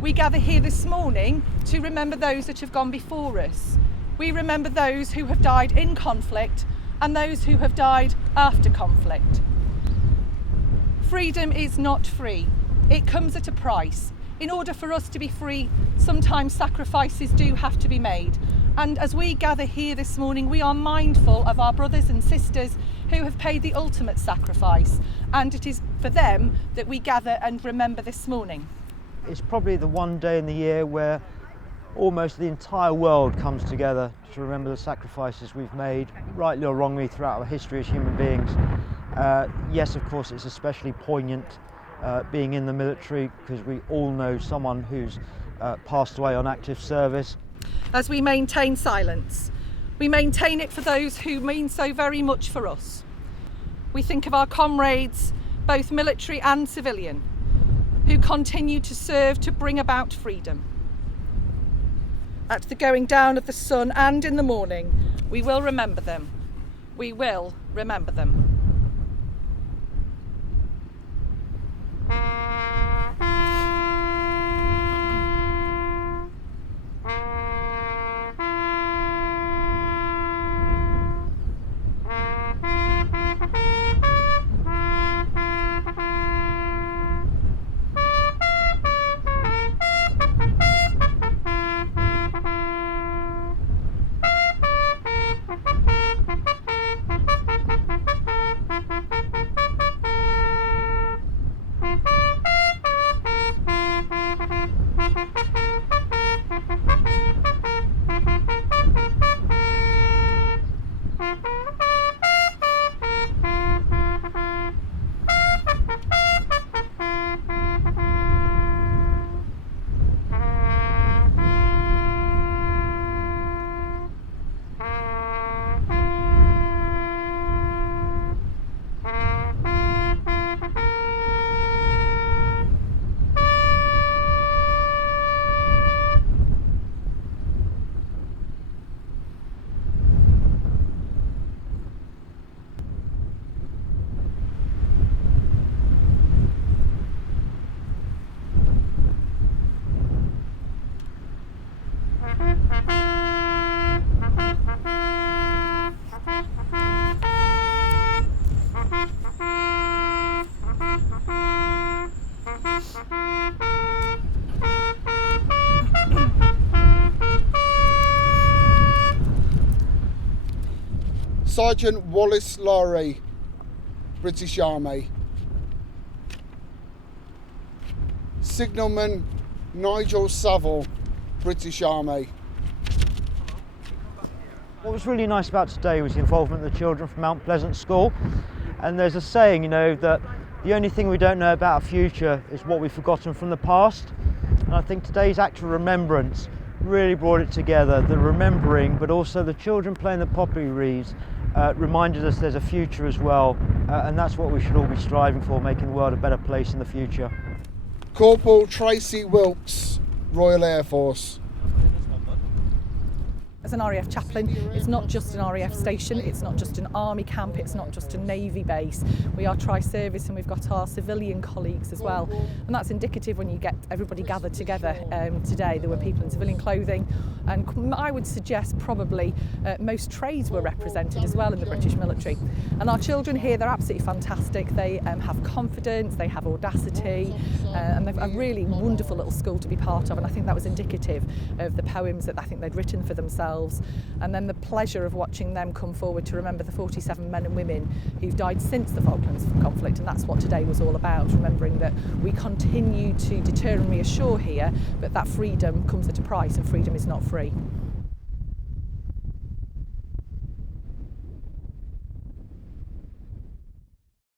We gather here this morning to remember those that have gone before us. We remember those who have died in conflict and those who have died after conflict. Freedom is not free. It comes at a price. In order for us to be free, sometimes sacrifices do have to be made. And as we gather here this morning, we are mindful of our brothers and sisters who have paid the ultimate sacrifice. And it is for them that we gather and remember this morning. It's probably the one day in the year where almost the entire world comes together to remember the sacrifices we've made, rightly or wrongly, throughout our history as human beings. Yes, of course, it's especially poignant being in the military, because we all know someone who's passed away on active service. As we maintain silence, we maintain it for those who mean so very much for us. We think of our comrades, both military and civilian, who continue to serve to bring about freedom. At the going down of the sun and in the morning, we will remember them. We will remember them. Sergeant Wallace Lowry, British Army. Signalman Nigel Saville, British Army. What was really nice about today was the involvement of the children from Mount Pleasant School. And there's a saying, that the only thing we don't know about our future is what we've forgotten from the past. And I think today's act of remembrance really brought it together. The remembering, but also the children playing the poppy reeds reminded us there's a future as well. And that's what we should all be striving for, making the world a better place in the future. Corporal Tracy Wilkes, Royal Air Force. As an RAF chaplain, it's not just an RAF station, it's not just an army camp, it's not just a navy base. We are tri-service and we've got our civilian colleagues as well. And that's indicative when you get everybody gathered together today. There were people in civilian clothing, and I would suggest probably most trades were represented as well in the British military. And our children here, they're absolutely fantastic. They have confidence, they have audacity, and they've a really wonderful little school to be part of. And I think that was indicative of the poems that I think they'd written for themselves. And then the pleasure of watching them come forward to remember the 47 men and women who've died since the Falklands conflict. And that's what today was all about, remembering that we continue to deter and reassure here, but that freedom comes at a price and freedom is not free.